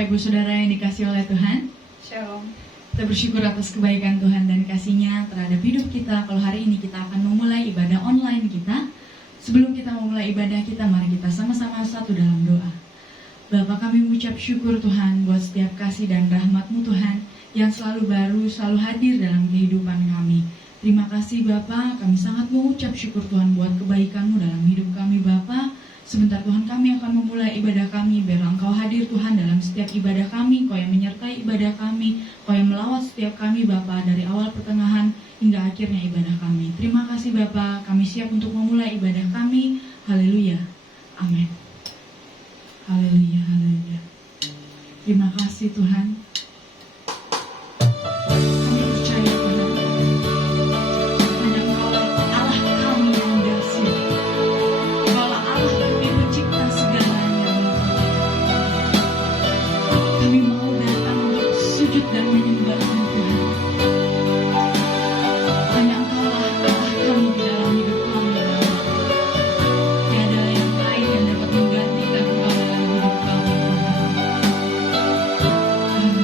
Bapak Ibu Saudara yang dikasihi oleh Tuhan. Shalom. Kita bersyukur atas kebaikan Tuhan dan kasih-Nya terhadap hidup kita. Kalau hari ini kita akan memulai ibadah online kita. Sebelum kita memulai ibadah kita, mari kita sama-sama satu dalam doa. Bapa, kami mengucap syukur Tuhan buat setiap kasih dan rahmat-Mu Tuhan yang selalu baru, selalu hadir dalam kehidupan kami. Terima kasih Bapa, kami sangat mengucap syukur Tuhan buat kebaikan-Mu dalam hidup kami Bapa. Sebentar Tuhan, kami akan memulai ibadah kami. Biarlah Engkau hadir Tuhan dalam setiap ibadah kami. Engkau yang menyertai ibadah kami, Engkau yang melawat setiap kami Bapa, dari awal pertengahan hingga akhirnya ibadah kami. Terima kasih Bapa, kami siap untuk memulai ibadah kami. Haleluya, amin. Haleluya, haleluya. Terima kasih Tuhan. Kami percaya Tuhan, hanya Engkaulah Allah kami yang dahsyat. Engkaulah Allah kami pencipta segalanya. Kami mau datang untuk sujud dan menyembah-Mu Tuhan. Hanya Engkaulah Allah kami di dalam hidup kami. Tiada yang lain yang dapat menggantikan Engkau dalam hidup kami. Tuhan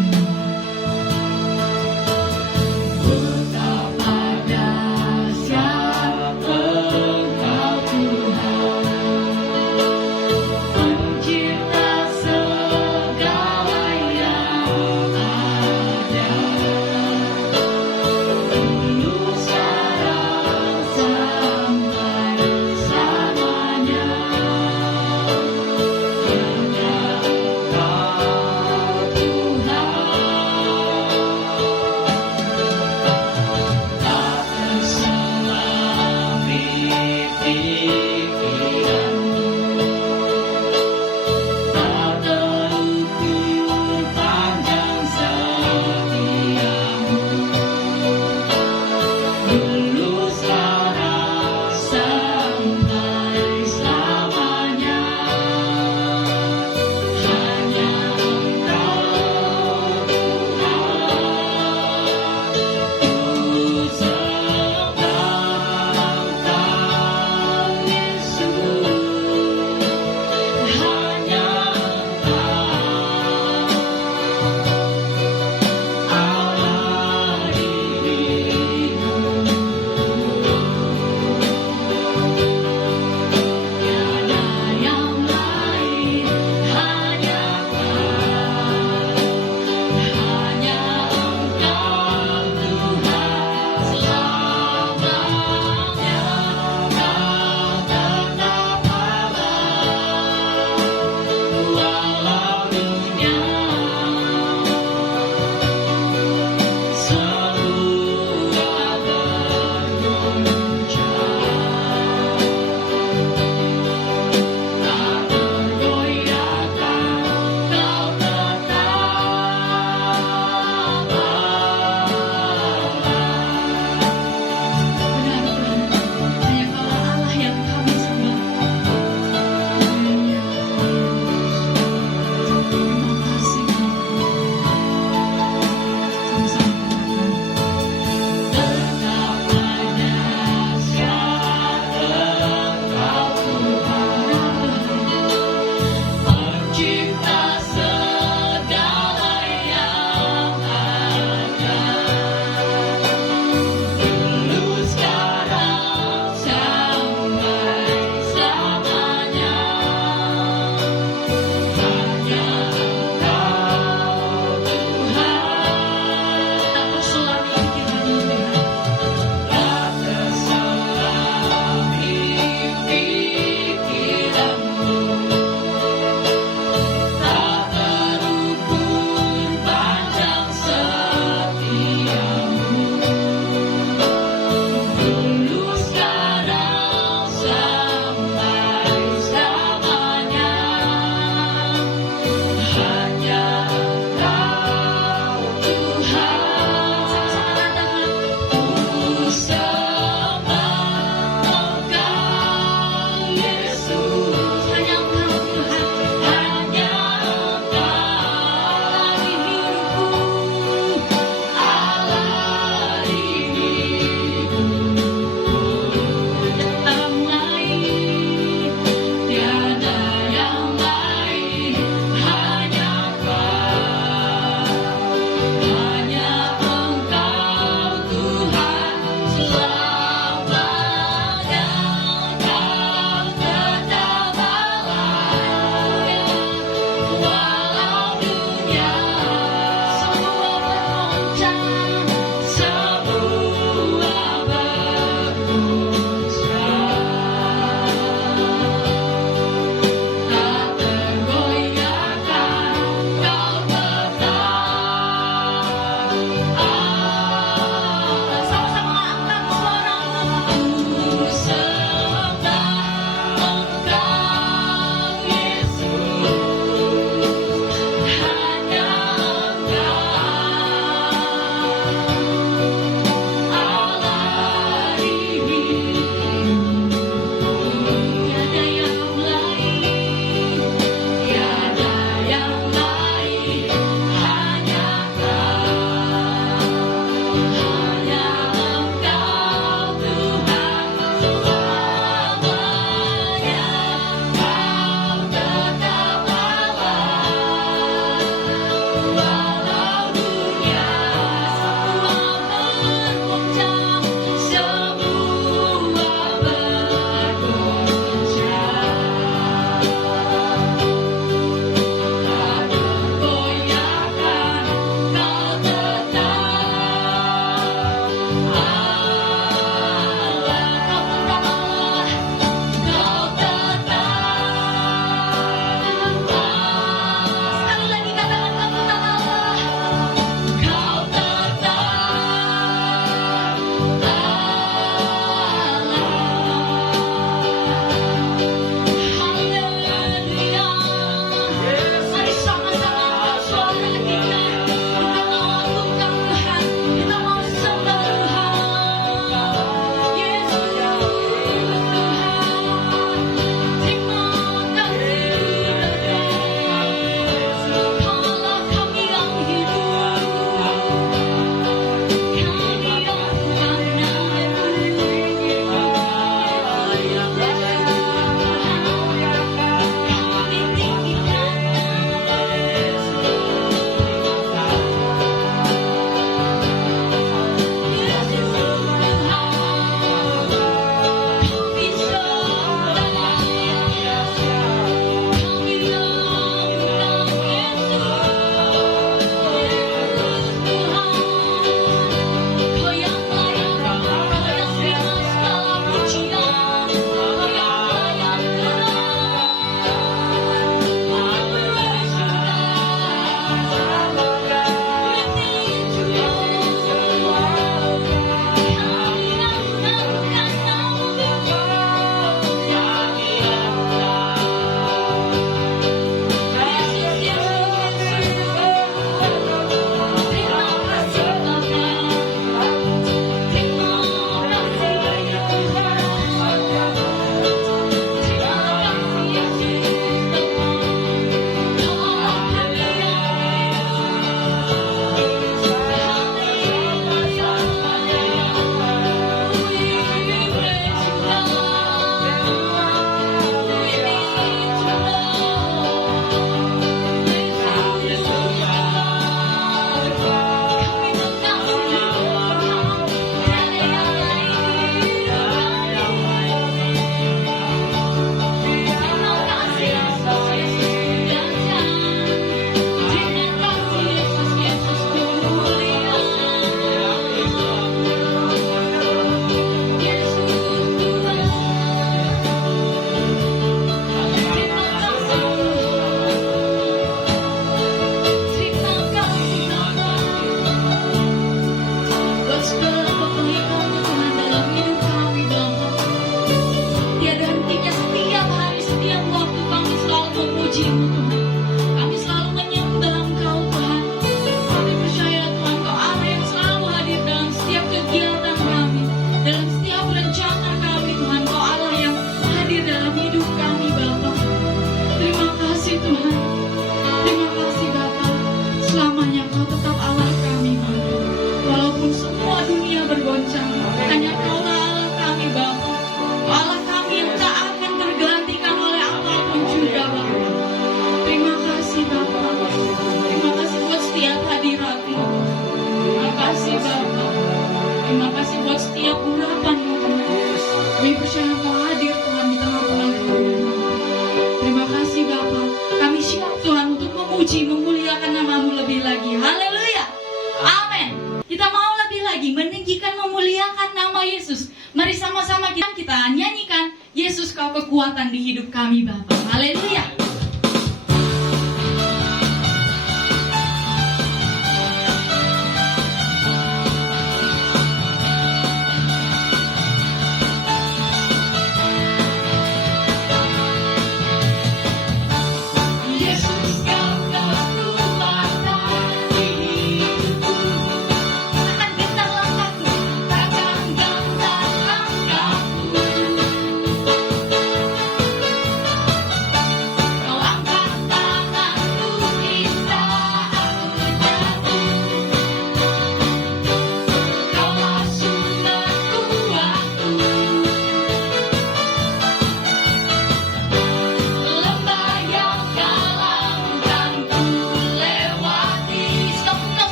Yesus, Kau kekuatan di hidup kami Bapa. Haleluya.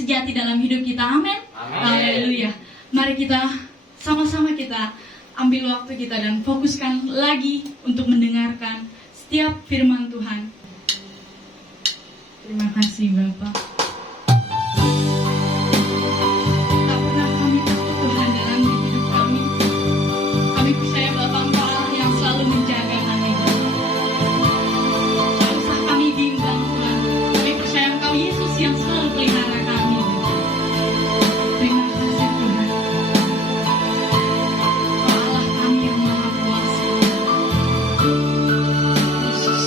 sejati dalam hidup kita. Amin. Haleluya. Mari kita sama-sama kita ambil waktu kita dan fokuskan lagi untuk mendengarkan setiap firman Tuhan. Terima kasih Bapak. Tak pernah kami takut Tuhan dalam hidup kami. Kami percaya Bapak Engkau Allah yang selalu menjaga kami. Tak usah kami bimbang Tuhan. Kami percaya Engkau Yesus yang selalu pelihara kami. Terima kasih Tuhan. Engkau Allah kami yang Maha Kuasa. Yesus.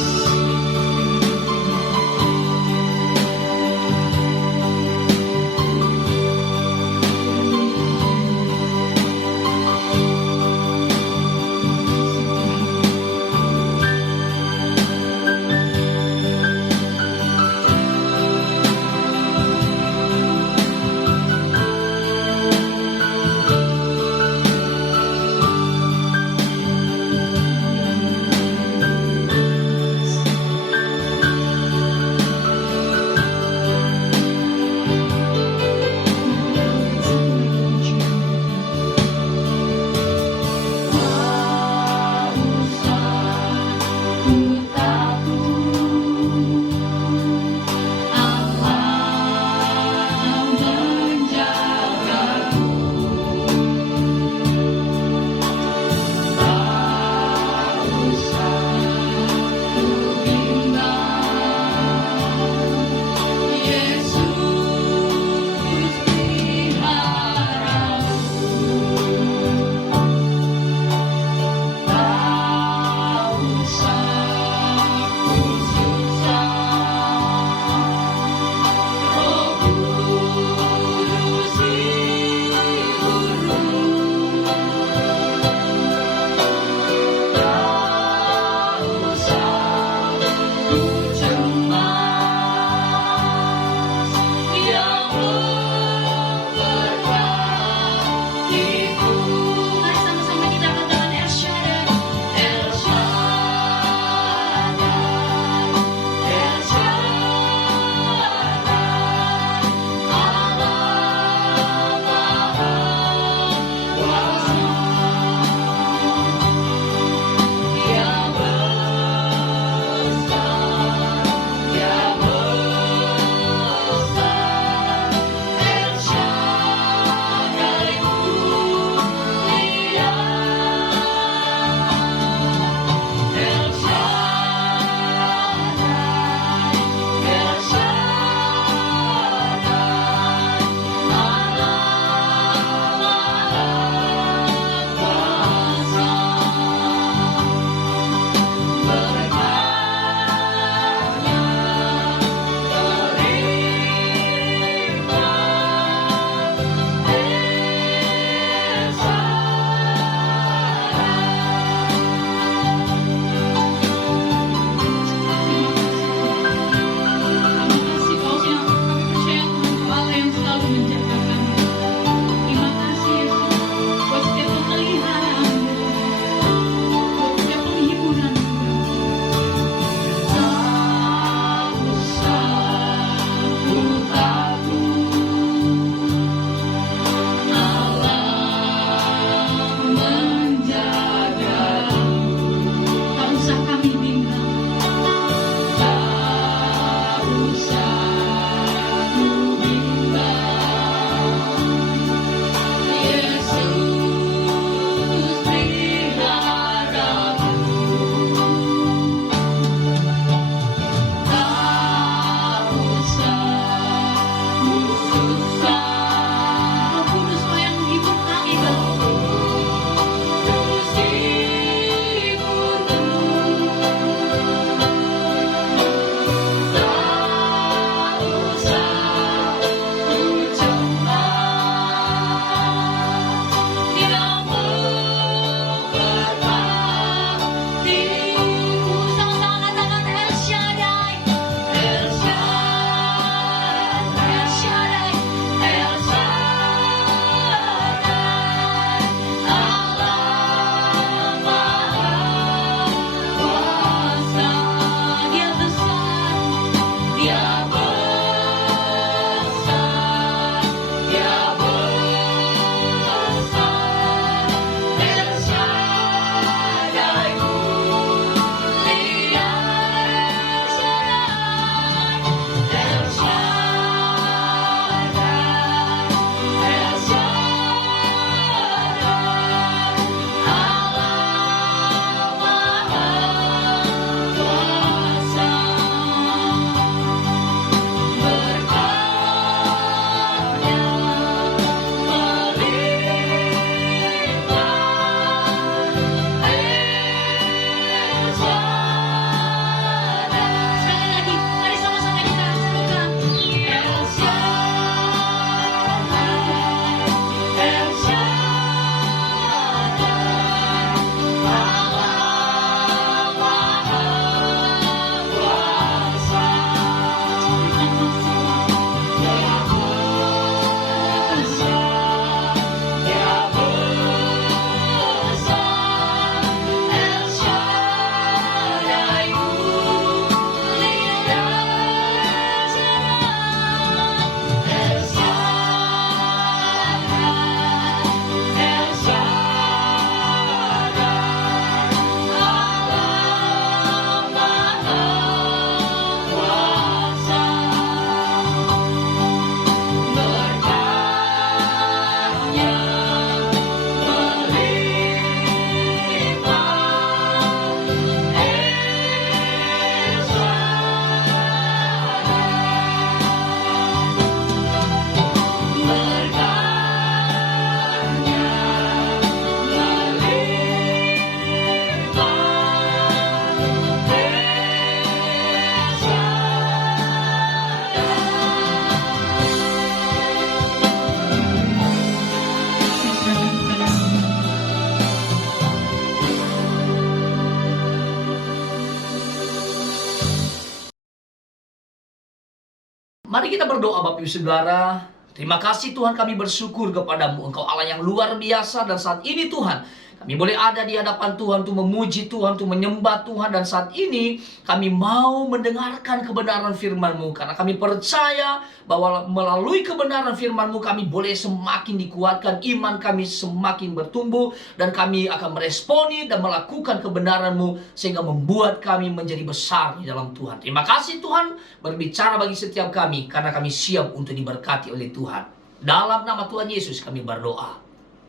Mari kita berdoa Bapak Ibu Saudara. Terima kasih Tuhan, kami bersyukur kepadamu. Engkau Allah yang luar biasa, dan saat ini Tuhan kami boleh ada di hadapan Tuhan untuk memuji Tuhan, untuk menyembah Tuhan. Dan saat ini kami mau mendengarkan kebenaran firman-Mu, karena kami percaya bahwa melalui kebenaran firman-Mu kami boleh semakin dikuatkan, iman kami semakin bertumbuh, dan kami akan meresponi dan melakukan kebenaran-Mu sehingga membuat kami menjadi besar di dalam Tuhan. Terima kasih Tuhan, berbicara bagi setiap kami, karena kami siap untuk diberkati oleh Tuhan. Dalam nama Tuhan Yesus kami berdoa.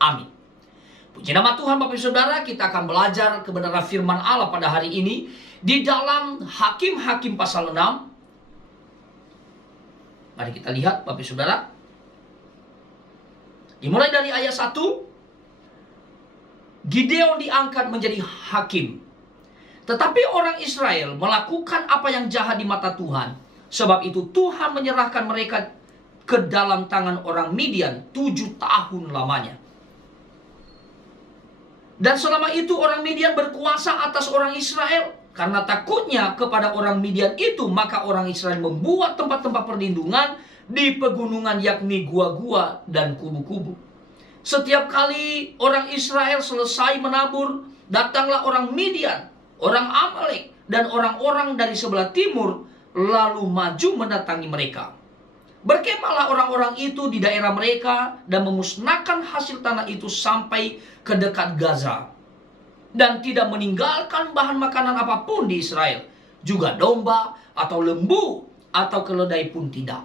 Amin. Puji nama Tuhan Bapak Ibu Saudara, kita akan belajar kebenaran firman Allah pada hari ini di dalam Hakim-Hakim pasal 6. Mari kita lihat Bapak Ibu Saudara. Dimulai dari ayat 1. Gideon diangkat menjadi hakim. Tetapi orang Israel melakukan apa yang jahat di mata Tuhan. Sebab itu Tuhan menyerahkan mereka ke dalam tangan orang Midian 7 tahun lamanya. Dan selama itu orang Midian berkuasa atas orang Israel. Karena takutnya kepada orang Midian itu, maka orang Israel membuat tempat-tempat perlindungan di pegunungan, yakni gua-gua dan kubu-kubu. Setiap kali orang Israel selesai menabur, datanglah orang Midian, orang Amalek, dan orang-orang dari sebelah timur, lalu maju mendatangi mereka. Berkemahlah orang-orang itu di daerah mereka dan memusnahkan hasil tanah itu sampai ke dekat Gaza. Dan tidak meninggalkan bahan makanan apapun di Israel. Juga domba atau lembu atau keledai pun tidak.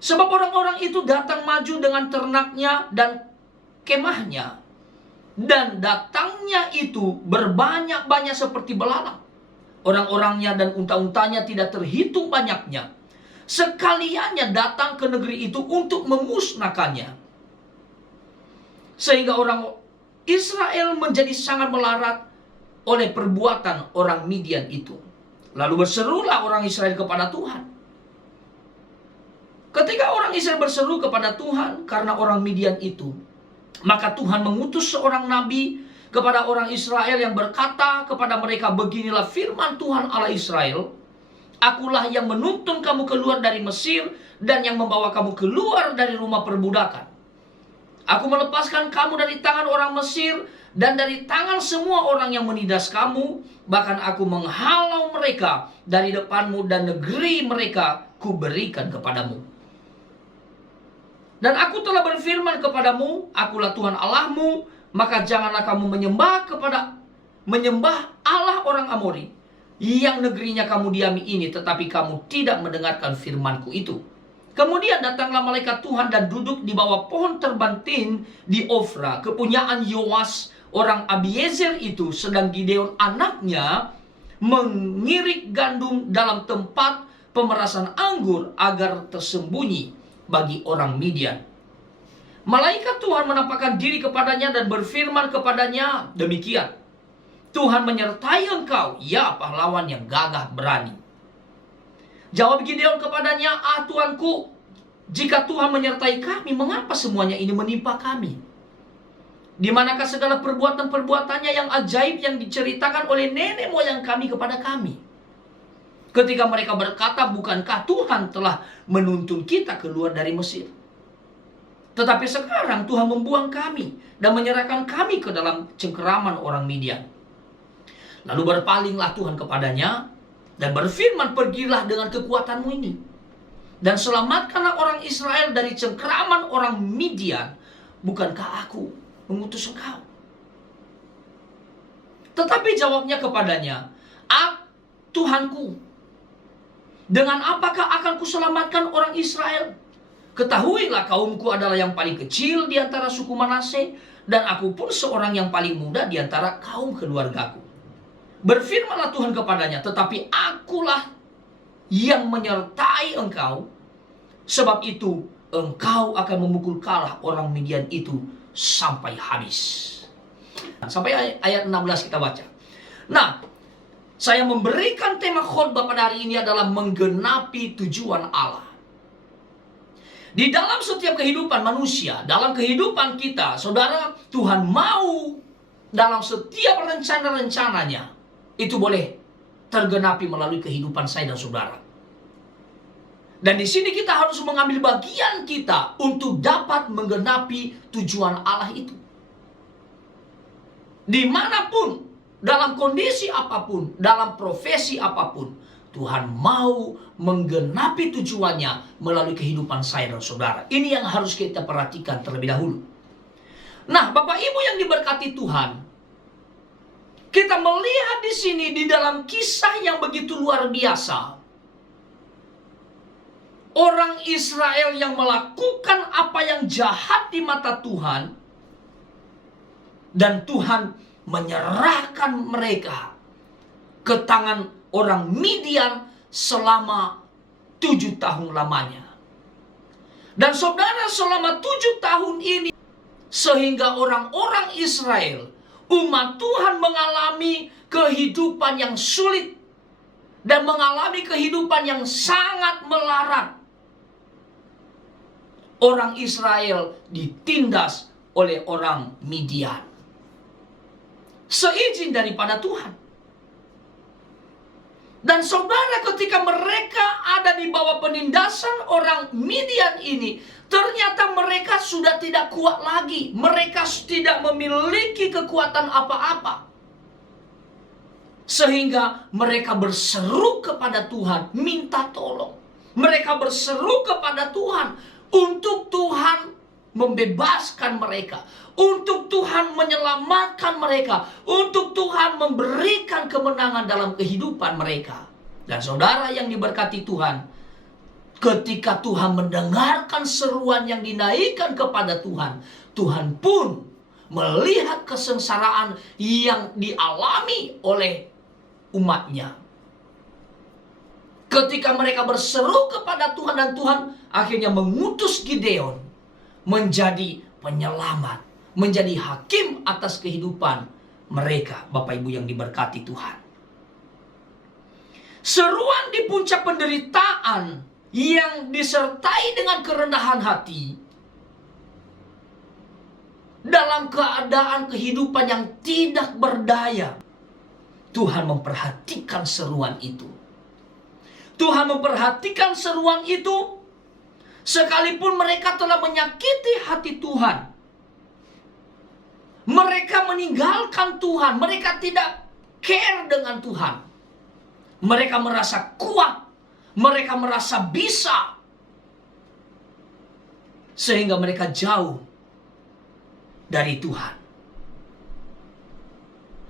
Sebab orang-orang itu datang maju dengan ternaknya dan kemahnya. Dan datangnya itu berbanyak-banyak seperti belalang. Orang-orangnya dan unta-untanya tidak terhitung banyaknya. Sekaliannya datang ke negeri itu untuk memusnahkannya. Sehingga orang Israel menjadi sangat melarat oleh perbuatan orang Midian itu. Lalu berserulah orang Israel kepada Tuhan. Ketika orang Israel berseru kepada Tuhan karena orang Midian itu, maka Tuhan mengutus seorang nabi kepada orang Israel yang berkata kepada mereka, beginilah firman Tuhan Allah Israel. Akulah yang menuntun kamu keluar dari Mesir dan yang membawa kamu keluar dari rumah perbudakan. Aku melepaskan kamu dari tangan orang Mesir dan dari tangan semua orang yang menindas kamu. Bahkan aku menghalau mereka dari depanmu dan negeri mereka kuberikan kepadamu. Dan aku telah berfirman kepadamu, akulah Tuhan Allahmu, maka janganlah kamu menyembah Allah orang Amori, yang negerinya kamu diami ini, tetapi kamu tidak mendengarkan firmanku itu. Kemudian datanglah malaikat Tuhan dan duduk di bawah pohon terbantin di Ofra, kepunyaan Yoas orang Abiezer itu, sedang Gideon anaknya mengirik gandum dalam tempat pemerasan anggur agar tersembunyi bagi orang Midian. Malaikat Tuhan menampakkan diri kepadanya dan berfirman kepadanya demikian, Tuhan menyertai engkau, ya pahlawan yang gagah berani. Jawab Gideon kepadanya, Tuanku, jika Tuhan menyertai kami, mengapa semuanya ini menimpa kami? Di manakah segala perbuatan-perbuatannya yang ajaib yang diceritakan oleh nenek moyang kami kepada kami? Ketika mereka berkata, bukankah Tuhan telah menuntun kita keluar dari Mesir? Tetapi sekarang Tuhan membuang kami dan menyerahkan kami ke dalam cengkeraman orang Midian. Lalu berpalinglah Tuhan kepadanya dan berfirman, pergilah dengan kekuatanmu ini dan selamatkanlah orang Israel dari cengkeraman orang Midian. Bukankah aku mengutus engkau? Tetapi jawabnya kepadanya, Tuhanku, dengan apakah akan kuselamatkan orang Israel? Ketahuilah kaumku adalah yang paling kecil di antara suku Manase, dan aku pun seorang yang paling muda di antara kaum keluargaku. Berfirmanlah Tuhan kepadanya, tetapi akulah yang menyertai engkau, sebab itu engkau akan memukul kalah orang Midian itu sampai habis. Sampai ayat 16 kita baca. Nah, saya memberikan tema khotbah pada hari ini adalah menggenapi tujuan Allah. Di dalam setiap kehidupan manusia, dalam kehidupan kita, saudara, Tuhan mau dalam setiap rencana-rencananya itu boleh tergenapi melalui kehidupan saya dan saudara. Dan di sini kita harus mengambil bagian kita untuk dapat menggenapi tujuan Allah itu. Dimanapun, dalam kondisi apapun, dalam profesi apapun, Tuhan mau menggenapi tujuannya melalui kehidupan saya dan saudara. Ini yang harus kita perhatikan terlebih dahulu. Nah, Bapak Ibu yang diberkati Tuhan, kita melihat di sini di dalam kisah yang begitu luar biasa. Orang Israel yang melakukan apa yang jahat di mata Tuhan, dan Tuhan menyerahkan mereka ke tangan orang Midian selama 7 tahun lamanya. Dan saudara, selama 7 tahun ini, sehingga orang-orang Israel, umat Tuhan, mengalami kehidupan yang sulit dan mengalami kehidupan yang sangat melarat. Orang Israel ditindas oleh orang Midian seizin daripada Tuhan. Dan saudara, ketika mereka ada di bawah penindasan orang Midian ini, ternyata mereka sudah tidak kuat lagi. Mereka tidak memiliki kekuatan apa-apa. Sehingga mereka berseru kepada Tuhan, minta tolong. Mereka berseru kepada Tuhan untuk Tuhan membebaskan mereka, untuk Tuhan menyelamatkan mereka, untuk Tuhan memberikan kemenangan dalam kehidupan mereka. Dan saudara yang diberkati Tuhan, ketika Tuhan mendengarkan seruan yang dinaikkan kepada Tuhan, Tuhan pun melihat kesengsaraan yang dialami oleh umatnya. Ketika mereka berseru kepada Tuhan, dan Tuhan akhirnya mengutus Gideon menjadi penyelamat, menjadi hakim atas kehidupan mereka. Bapak Ibu yang diberkati Tuhan, seruan di puncak penderitaan yang disertai dengan kerendahan hati, dalam keadaan kehidupan yang tidak berdaya, Tuhan memperhatikan seruan itu. Tuhan memperhatikan seruan itu, sekalipun mereka telah menyakiti hati Tuhan. Mereka meninggalkan Tuhan, mereka tidak care dengan Tuhan. Mereka merasa kuat, mereka merasa bisa, sehingga mereka jauh dari Tuhan.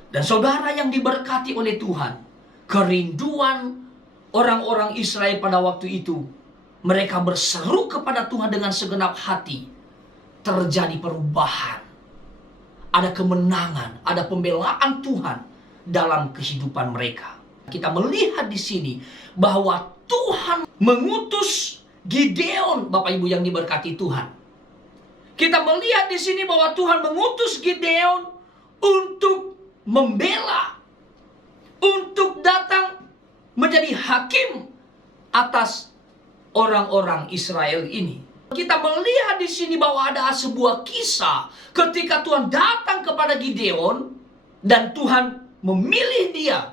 Dan saudara yang diberkati oleh Tuhan, kerinduan orang-orang Israel pada waktu itu, mereka berseru kepada Tuhan dengan segenap hati. Terjadi perubahan, ada kemenangan, ada pembelaan Tuhan dalam kehidupan mereka. Kita melihat di sini bahwa Tuhan mengutus Gideon, Bapak Ibu yang diberkati Tuhan. Kita melihat di sini bahwa Tuhan mengutus Gideon untuk membela, untuk datang menjadi hakim atas orang-orang Israel ini. Kita melihat di sini bahwa ada sebuah kisah ketika Tuhan datang kepada Gideon dan Tuhan memilih dia,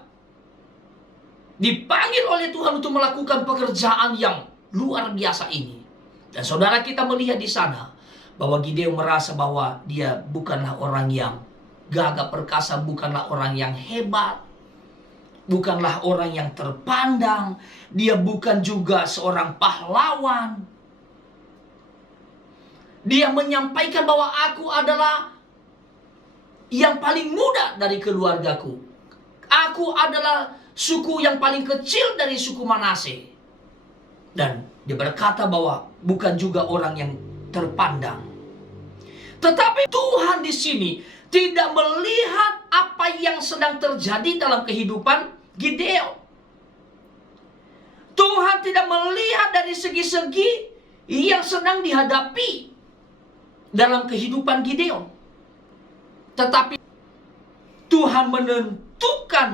dipanggil oleh Tuhan untuk melakukan pekerjaan yang luar biasa ini. Dan saudara, kita melihat di sana bahwa Gideon merasa bahwa dia bukanlah orang yang gagah perkasa, bukanlah orang yang hebat, bukanlah orang yang terpandang, dia bukan juga seorang pahlawan. Dia menyampaikan bahwa aku adalah yang paling muda dari keluargaku. Aku adalah suku yang paling kecil dari suku Manase. Dan dia berkata bahwa bukan juga orang yang terpandang. Tetapi Tuhan di sini tidak melihat apa yang sedang terjadi dalam kehidupan Gideon. Tuhan tidak melihat dari segi-segi yang sedang dihadapi dalam kehidupan Gideon. Tetapi Tuhan menentukan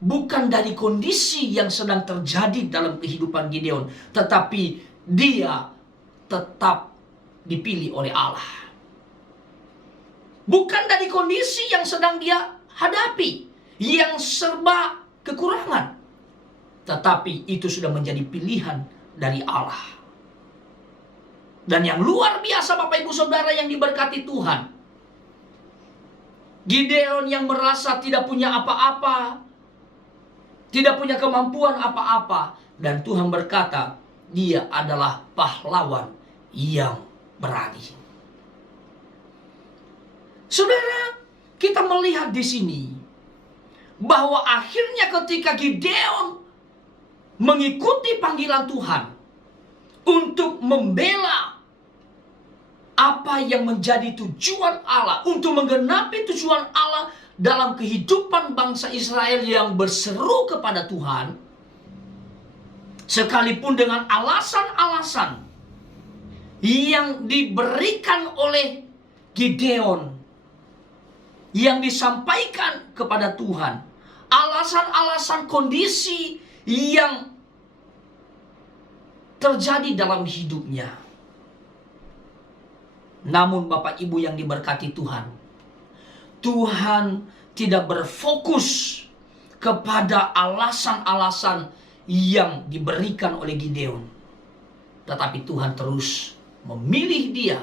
bukan dari kondisi yang sedang terjadi dalam kehidupan Gideon, tetapi dia tetap dipilih oleh Allah. Bukan dari kondisi yang sedang dia hadapi, yang serba kekurangan, tetapi itu sudah menjadi pilihan dari Allah. Dan yang luar biasa Bapak Ibu Saudara yang diberkati Tuhan, Gideon yang merasa tidak punya apa-apa, tidak punya kemampuan apa-apa, dan Tuhan berkata, dia adalah pahlawan yang berani. Saudara, kita melihat di sini bahwa akhirnya ketika Gideon mengikuti panggilan Tuhan untuk membela apa yang menjadi tujuan Allah, untuk menggenapi tujuan Allah dalam kehidupan bangsa Israel yang berseru kepada Tuhan, sekalipun dengan alasan-alasan yang diberikan oleh Gideon, yang disampaikan kepada Tuhan, alasan-alasan kondisi yang terjadi dalam hidupnya. Namun Bapak Ibu yang diberkati Tuhan, Tuhan tidak berfokus kepada alasan-alasan yang diberikan oleh Gideon, tetapi Tuhan terus memilih dia.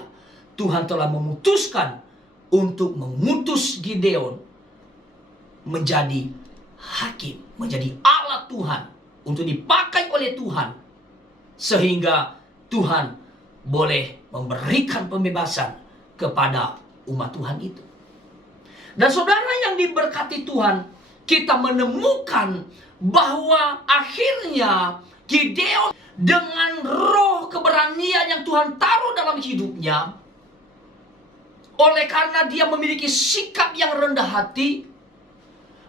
Tuhan telah memutuskan untuk mengutus Gideon menjadi hakim, menjadi alat Tuhan, untuk dipakai oleh Tuhan, sehingga Tuhan boleh memberikan pembebasan kepada umat Tuhan itu. Dan saudara yang diberkati Tuhan, kita menemukan bahwa akhirnya Gideon dengan roh keberanian yang Tuhan taruh dalam hidupnya, oleh karena dia memiliki sikap yang rendah hati,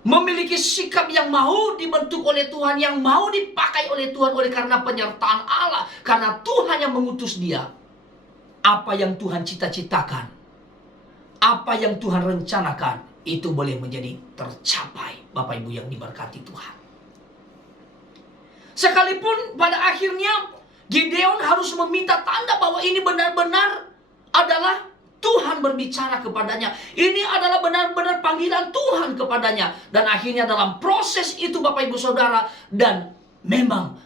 memiliki sikap yang mau dibentuk oleh Tuhan, yang mau dipakai oleh Tuhan oleh karena penyertaan Allah, karena Tuhan yang mengutus dia. Apa yang Tuhan cita-citakan, apa yang Tuhan rencanakan, itu boleh menjadi tercapai, Bapak Ibu yang diberkati Tuhan. Sekalipun pada akhirnya Gideon harus meminta tanda bahwa ini benar-benar adalah Tuhan berbicara kepadanya, ini adalah benar-benar panggilan Tuhan kepadanya. Dan akhirnya dalam proses itu Bapak Ibu Saudara, dan memang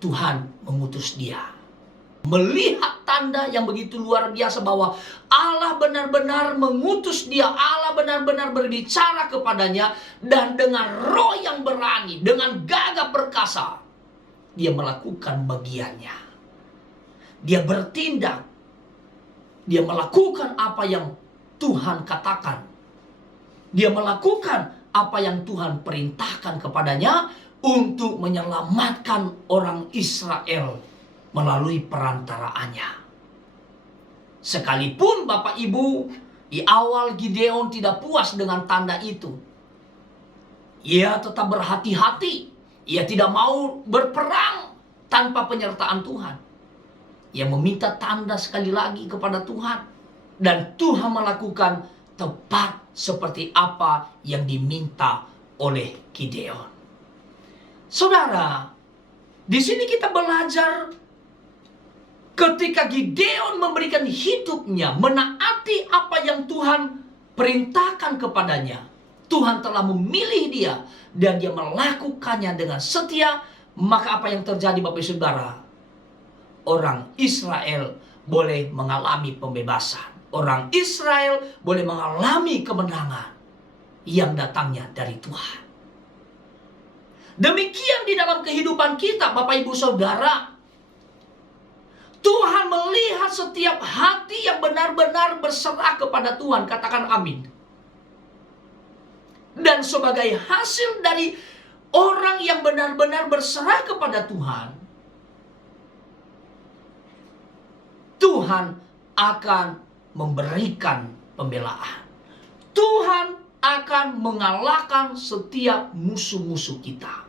Tuhan mengutus dia. Melihat tanda yang begitu luar biasa bahwa Allah benar-benar mengutus dia, Allah benar-benar berbicara kepadanya, dan dengan roh yang berani, dengan gagah perkasa, dia melakukan bagiannya. Dia bertindak, dia melakukan apa yang Tuhan katakan, dia melakukan apa yang Tuhan perintahkan kepadanya untuk menyelamatkan orang Israel melalui perantaraannya. Sekalipun Bapak Ibu, di awal Gideon tidak puas dengan tanda itu, ia tetap berhati-hati. Ia tidak mau berperang tanpa penyertaan Tuhan. Ia meminta tanda sekali lagi kepada Tuhan, dan Tuhan melakukan tepat seperti apa yang diminta oleh Gideon. Saudara, di sini kita belajar ketika Gideon memberikan hidupnya menaati apa yang Tuhan perintahkan kepadanya, Tuhan telah memilih dia dan dia melakukannya dengan setia. Maka apa yang terjadi Bapak Ibu Saudara? Orang Israel boleh mengalami pembebasan. Orang Israel boleh mengalami kemenangan yang datangnya dari Tuhan. Demikian di dalam kehidupan kita Bapak Ibu Saudara. Tuhan melihat setiap hati yang benar-benar berserah kepada Tuhan. Katakan amin. Dan sebagai hasil dari orang yang benar-benar berserah kepada Tuhan, Tuhan akan memberikan pembelaan. Tuhan akan mengalahkan setiap musuh-musuh kita.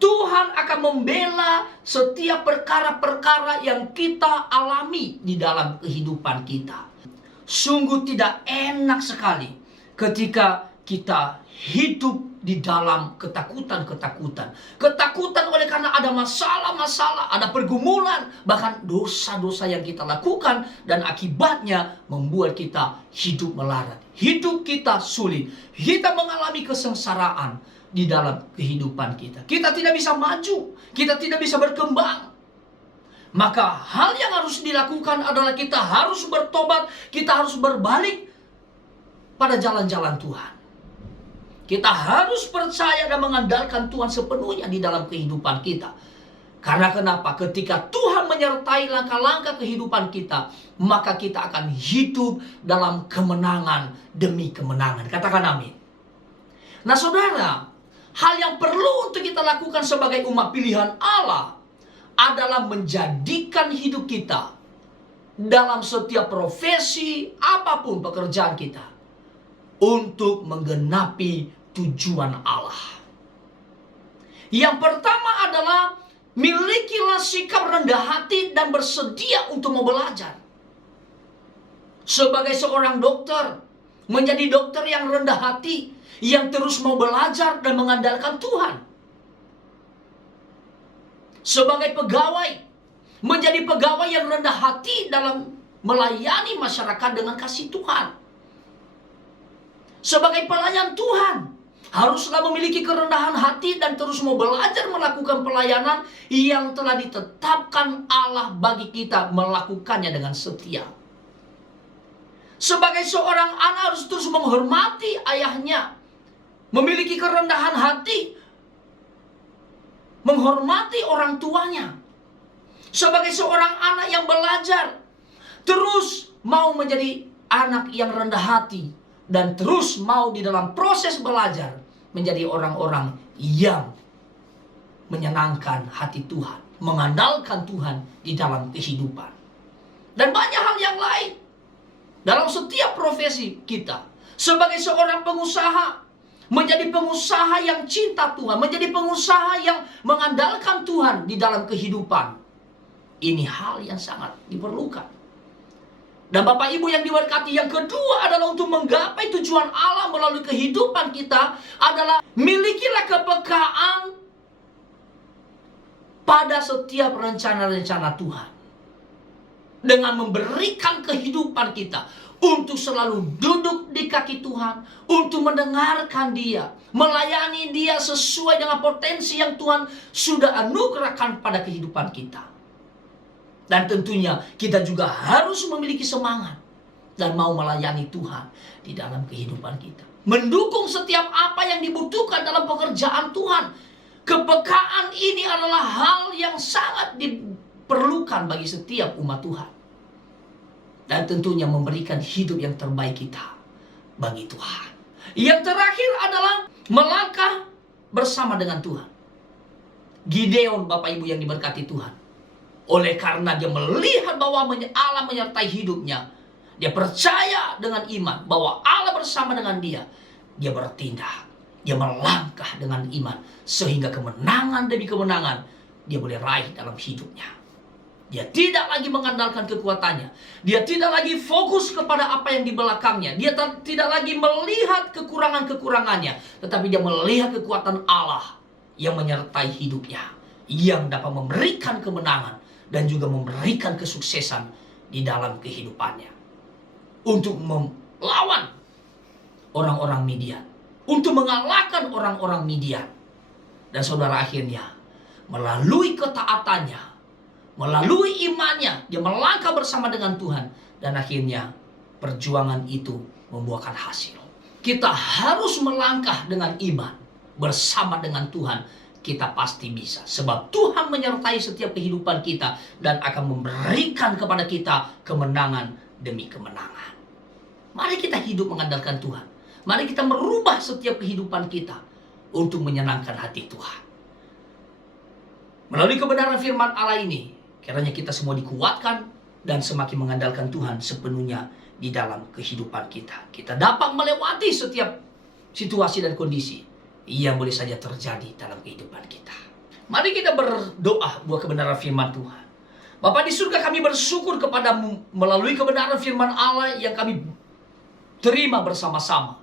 Tuhan akan membela setiap perkara-perkara yang kita alami di dalam kehidupan kita. Sungguh tidak enak sekali ketika kita hidup di dalam ketakutan-ketakutan. Ketakutan oleh karena ada masalah-masalah, ada pergumulan, bahkan dosa-dosa yang kita lakukan, dan akibatnya membuat kita hidup melarat. Hidup kita sulit. Kita mengalami kesengsaraan di dalam kehidupan kita. Kita tidak bisa maju, kita tidak bisa berkembang. Maka hal yang harus dilakukan adalah kita harus bertobat, kita harus berbalik pada jalan-jalan Tuhan. Kita harus percaya dan mengandalkan Tuhan sepenuhnya di dalam kehidupan kita. Karena kenapa? Ketika Tuhan menyertai langkah-langkah kehidupan kita, maka kita akan hidup dalam kemenangan demi kemenangan. Katakan amin. Nah saudara, hal yang perlu untuk kita lakukan sebagai umat pilihan Allah adalah menjadikan hidup kita dalam setiap profesi, apapun pekerjaan kita, untuk menggenapi tujuan Allah. Yang pertama adalah milikilah sikap rendah hati dan bersedia untuk mau belajar. Sebagai seorang dokter, menjadi dokter yang rendah hati, yang terus mau belajar dan mengandalkan Tuhan. Sebagai pegawai, menjadi pegawai yang rendah hati dalam melayani masyarakat dengan kasih Tuhan. Sebagai pelayan Tuhan, haruslah memiliki kerendahan hati dan terus mau belajar melakukan pelayanan yang telah ditetapkan Allah bagi kita, melakukannya dengan setia. Sebagai seorang anak harus terus menghormati ayahnya, memiliki kerendahan hati, menghormati orang tuanya. Sebagai seorang anak yang belajar, terus mau menjadi anak yang rendah hati, dan terus mau di dalam proses belajar menjadi orang-orang yang menyenangkan hati Tuhan, mengandalkan Tuhan di dalam kehidupan. Dan banyak hal yang lain dalam setiap profesi kita. Sebagai seorang pengusaha, menjadi pengusaha yang cinta Tuhan, menjadi pengusaha yang mengandalkan Tuhan di dalam kehidupan. Ini hal yang sangat diperlukan. Dan Bapak Ibu yang diberkati, yang kedua adalah untuk menggapai tujuan Allah melalui kehidupan kita adalah milikilah kepekaan pada setiap rencana-rencana Tuhan. Dengan memberikan kehidupan kita untuk selalu duduk di kaki Tuhan, untuk mendengarkan Dia, melayani Dia sesuai dengan potensi yang Tuhan sudah anugerahkan pada kehidupan kita. Dan tentunya kita juga harus memiliki semangat dan mau melayani Tuhan di dalam kehidupan kita. Mendukung setiap apa yang dibutuhkan dalam pekerjaan Tuhan. Kepekaan ini adalah hal yang sangat diperlukan bagi setiap umat Tuhan. Dan tentunya memberikan hidup yang terbaik kita bagi Tuhan. Yang terakhir adalah melangkah bersama dengan Tuhan. Gideon, Bapak Ibu yang diberkati Tuhan, oleh karena dia melihat bahwa Allah menyertai hidupnya, dia percaya dengan iman bahwa Allah bersama dengan dia, dia bertindak, dia melangkah dengan iman, sehingga kemenangan demi kemenangan dia boleh raih dalam hidupnya. Dia tidak lagi mengandalkan kekuatannya, dia tidak lagi fokus kepada apa yang di belakangnya, dia tidak lagi melihat kekurangan-kekurangannya, tetapi dia melihat kekuatan Allah yang menyertai hidupnya, yang dapat memberikan kemenangan dan juga memberikan kesuksesan di dalam kehidupannya. Untuk melawan orang-orang Midian, untuk mengalahkan orang-orang Midian. Dan saudara, akhirnya melalui ketaatannya, melalui imannya, dia melangkah bersama dengan Tuhan. Dan akhirnya perjuangan itu membuahkan hasil. Kita harus melangkah dengan iman bersama dengan Tuhan. Kita pasti bisa, sebab Tuhan menyertai setiap kehidupan kita dan akan memberikan kepada kita kemenangan demi kemenangan. Mari kita hidup mengandalkan Tuhan. Mari kita merubah setiap kehidupan kita untuk menyenangkan hati Tuhan. Melalui kebenaran firman Allah ini, kiranya kita semua dikuatkan dan semakin mengandalkan Tuhan sepenuhnya di dalam kehidupan kita. Kita dapat melewati setiap situasi dan kondisi yang boleh saja terjadi dalam kehidupan kita. Mari kita berdoa buat kebenaran firman Tuhan. Bapa di surga, kami bersyukur kepadamu melalui kebenaran firman Allah yang kami terima bersama-sama.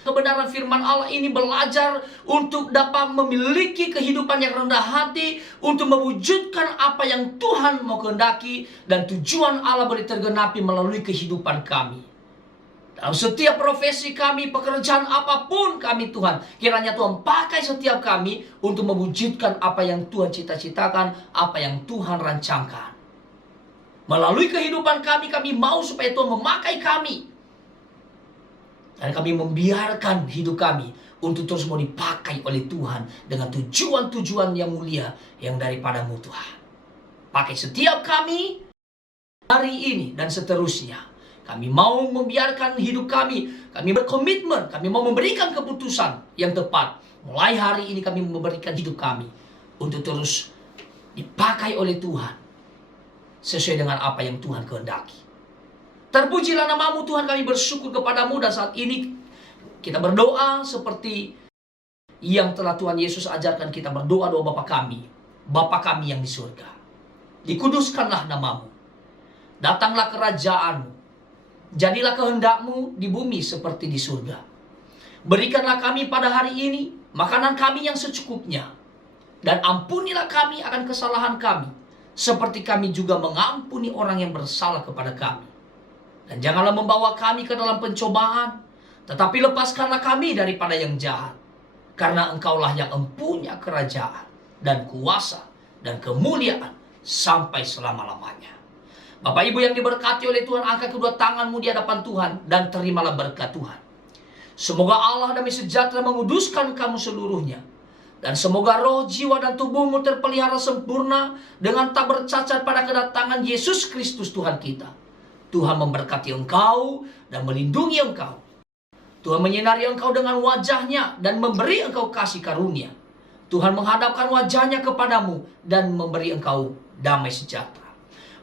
Kebenaran firman Allah ini belajar untuk dapat memiliki kehidupan yang rendah hati, untuk mewujudkan apa yang Tuhan mau kehendaki, dan tujuan Allah boleh tergenapi melalui kehidupan kami. Dalam setiap profesi kami, pekerjaan apapun kami Tuhan, kiranya Tuhan pakai setiap kami untuk mewujudkan apa yang Tuhan cita-citakan, apa yang Tuhan rancangkan. Melalui kehidupan kami mau supaya Tuhan memakai kami. Dan kami membiarkan hidup kami untuk terus mau dipakai oleh Tuhan dengan tujuan-tujuan yang mulia yang daripada-Mu Tuhan. Pakai setiap kami hari ini dan seterusnya. Kami mau membiarkan hidup kami berkomitmen, kami mau memberikan keputusan yang tepat. Mulai hari ini kami memberikan hidup kami untuk terus dipakai oleh Tuhan sesuai dengan apa yang Tuhan kehendaki. Terpujilah nama-Mu Tuhan, kami bersyukur kepada-Mu, dan saat ini kita berdoa seperti yang telah Tuhan Yesus ajarkan kita berdoa doa Bapa kami yang di surga. Dikuduskanlah nama-Mu, datanglah kerajaan-Mu. Jadilah kehendak-Mu di bumi seperti di surga. Berikanlah kami pada hari ini makanan kami yang secukupnya. Dan ampunilah kami akan kesalahan kami, seperti kami juga mengampuni orang yang bersalah kepada kami. Dan janganlah membawa kami ke dalam pencobaan, tetapi lepaskanlah kami daripada yang jahat. Karena Engkaulah yang empunya kerajaan dan kuasa dan kemuliaan sampai selama-lamanya. Bapak Ibu yang diberkati oleh Tuhan, angkat kedua tanganmu di hadapan Tuhan dan terimalah berkat Tuhan. Semoga Allah damai sejahtera menguduskan kamu seluruhnya. Dan semoga roh, jiwa, dan tubuhmu terpelihara sempurna dengan tak bercacat pada kedatangan Yesus Kristus Tuhan kita. Tuhan memberkati engkau dan melindungi engkau. Tuhan menyinari engkau dengan wajahnya dan memberi engkau kasih karunia. Tuhan menghadapkan wajahnya kepadamu dan memberi engkau damai sejahtera.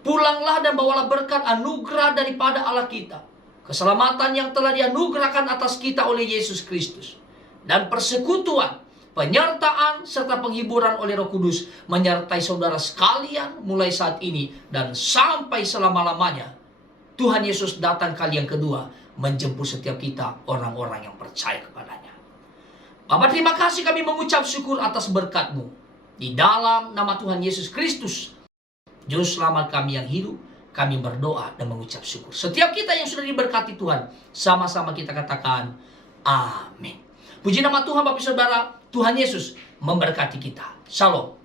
Pulanglah dan bawalah berkat anugerah daripada Allah kita, keselamatan yang telah dianugerahkan atas kita oleh Yesus Kristus, dan persekutuan, penyertaan, serta penghiburan oleh Roh Kudus menyertai saudara sekalian mulai saat ini dan sampai selama-lamanya. Tuhan Yesus datang kali yang kedua menjemput setiap kita, orang-orang yang percaya kepadanya. Bapa, terima kasih, kami mengucap syukur atas berkat-Mu. Di dalam nama Tuhan Yesus Kristus, Juru Selamat kami yang hidup, kami berdoa dan mengucap syukur. Setiap kita yang sudah diberkati Tuhan, sama-sama kita katakan amin. Puji nama Tuhan, Bapak Saudara. Tuhan Yesus memberkati kita. Shalom.